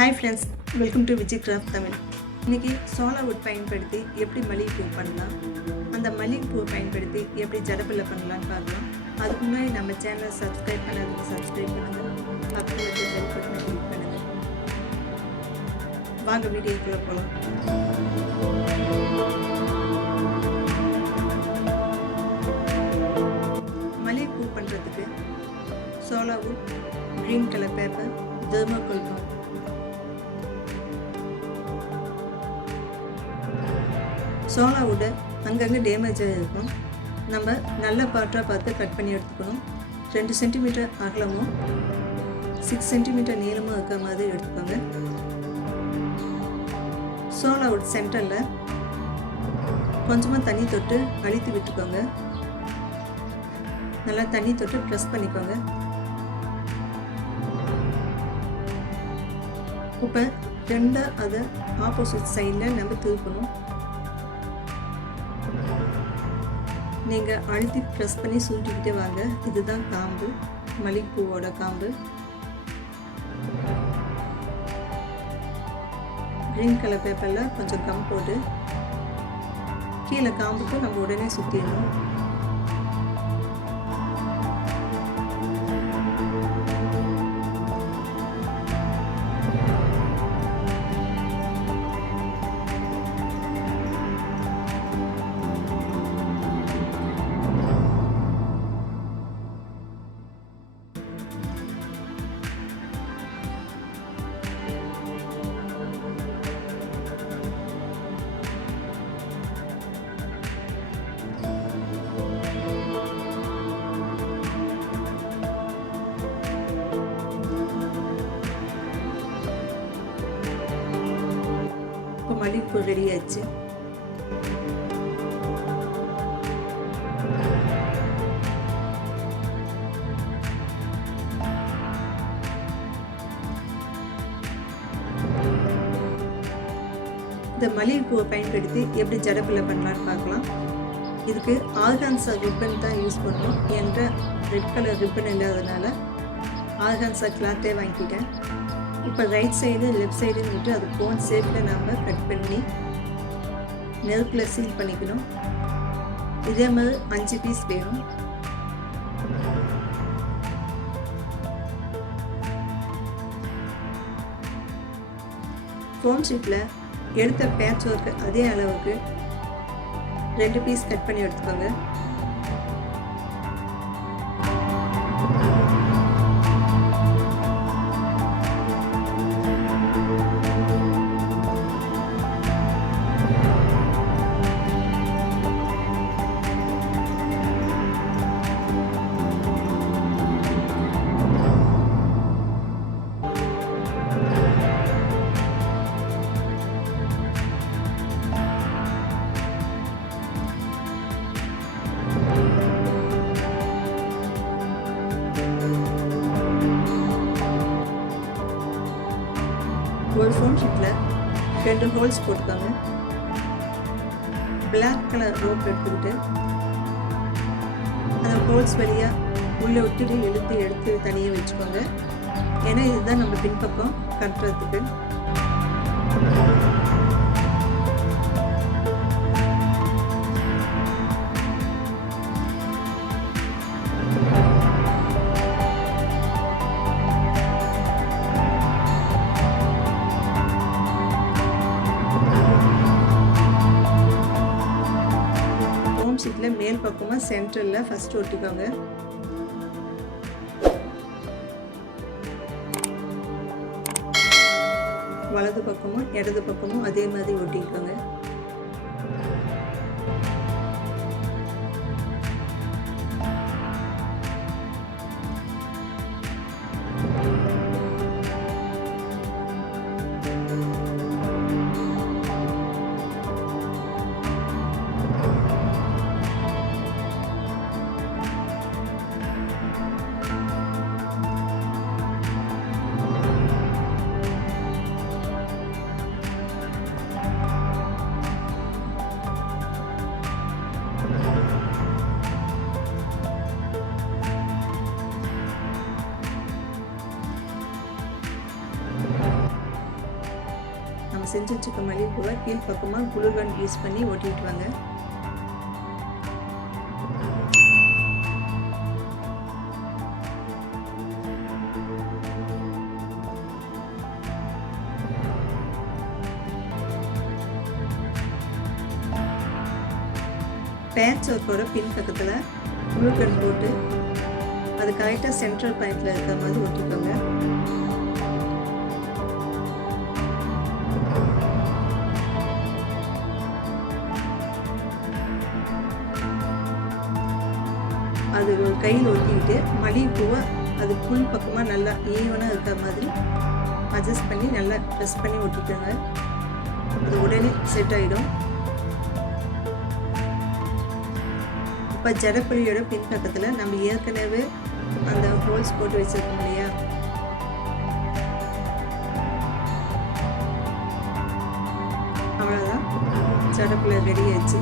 Hi friends, welcome to Viji Craft Tamil. இன்னைக்கு chola wood பயன்படுத்தி எப்படி மல்லிகை பூ பண்ணலாம், அந்த மல்லிகை பூ பயன்படுத்தி எப்படி ஜடப்பில்லை பண்ணலாம்னு பார்க்கலாம். அதுக்கு முன்னாடி நம்ம சேனலை சப்ஸ்கிரைப் பண்ணாதவங்க சப்ஸ்கிரைப் பண்ணுங்க, பக்கத்தில் இருக்க பெல் பட்டனை கிளிக் பண்ணுங்க. வாங்க வீடியோக்குள்ள போகலாம். மல்லிகை பூ பண்ணுறதுக்கு chola wood, green color paper, thermocol board. Chola wood அங்கங்கே டேமேஜ் ஆகிருக்கும். நம்ம நல்ல பாட்டாக பார்த்து கட் பண்ணி எடுத்துக்கணும். 2 சென்டிமீட்டர் அகலமும் 6 சென்டிமீட்டர் நீளமும் இருக்கிற மாதிரி எடுத்துக்கோங்க. சோளா wood சென்டரில் கொஞ்சமாக தண்ணி தொட்டு அழுத்தி விட்டுக்கோங்க. நல்லா தண்ணி தொட்டு ப்ரெஸ் பண்ணிக்கோங்க. இப்போ ரெண்டாக அதை ஆப்போசிட் சைடில் நம்ம திருப்பணும். நீங்கள் அழுத்தி ப்ரெஸ் பண்ணி சுருட்டிக்கிட்டே வாங்க. இதுதான் காம்பு, மல்லிகைப்பூவோட காம்பு. க்ரீன் கலர் பேப்பரில் கொஞ்சம் கம் போட்டு கீழே காம்புக்கு நம்ம உடனே சுற்றிடணும். மல்லிகைப்பூ ரெடி ஆச்சு. இந்த மல்லிகைப்பூவை பயன்படுத்தி எப்படி ஜடப்பில்லை பண்ணலான்னு பார்க்கலாம். இதுக்கு ஆர்கான்சா ரிப்பன் தான் யூஸ் பண்ணணும். என்கிட்ட ரெட் கலர் ரிப்பன் இல்லாததுனால ஆர்கான்சா கிளாத்தே வாங்கிக்கிட்டேன். இப்போ ரைட் சைடு லெஃப்ட் சைடுன்னு விட்டு அது கோன் ஷேப்பில் நம்ம கட் பண்ணி நெருப்பில் சீல் பண்ணிக்கணும். இதே மாதிரி 5 பீஸ் வேணும். ஃபோன் ஷீட்டில் எடுத்த பேட்ச் ஒர்க்கு அதே அளவுக்கு 2 பீஸ் கட் பண்ணி எடுத்துக்கோங்க. ஒரு ஃபோன் ஷீட்டில் 2 ஹோல்ஸ் போட்டுக்கோங்க. பிளாக் கலர் ரோப் எடுத்துக்கிட்டு அந்த ஹோல்ஸ் வழியாக உள்ளே விட்டுட்டு இழுத்து எடுத்து தனியாக வச்சுக்கோங்க. ஏன்னா இதுதான் நம்ம பின்பக்கம் கட்டுறதுக்கு. ஷீட்டில் மேல் பக்கமாக சென்டரில் ஃபஸ்ட்டு ஒட்டிக்கோங்க. வலது பக்கமும் இடது பக்கமும் அதே மாதிரி ஒட்டிக்கோங்க. செஞ்சு வச்சுக்க மல்லிகைப்பூவை கீழ்ப்பக்கமாக குளுகன் யூஸ் பண்ணி ஒட்டிட்டு வாங்க. பேட்ச் ஒர்க்கோட பின் பக்கத்தில் குளுகன் போட்டு அது கரெக்டாக சென்ட்ரல் பாயிண்டில் இருக்கிற மாதிரி ஒட்டிக்கோங்க. அது ஒரு கையில் ஒட்டிக்கிட்டு மல்லிகைப்பூவை அது புல் பக்கமாக நல்லா ஈவனாக இருக்கிற மாதிரி அட்ஜஸ்ட் பண்ணி நல்லா ப்ரெஸ் பண்ணி ஒட்டிக்கோங்க. அது உடனே செட் ஆகிடும். இப்போ ஜடப்பள்ளியோட பின்பக்கத்தில் நம்ம ஏற்கனவே அந்த ஹோல்ஸ் போட்டு வச்சுருக்கோம் இல்லையா, அவ்வளோதான், ஜடப்பள்ளி ரெடி ஆயிடுச்சு.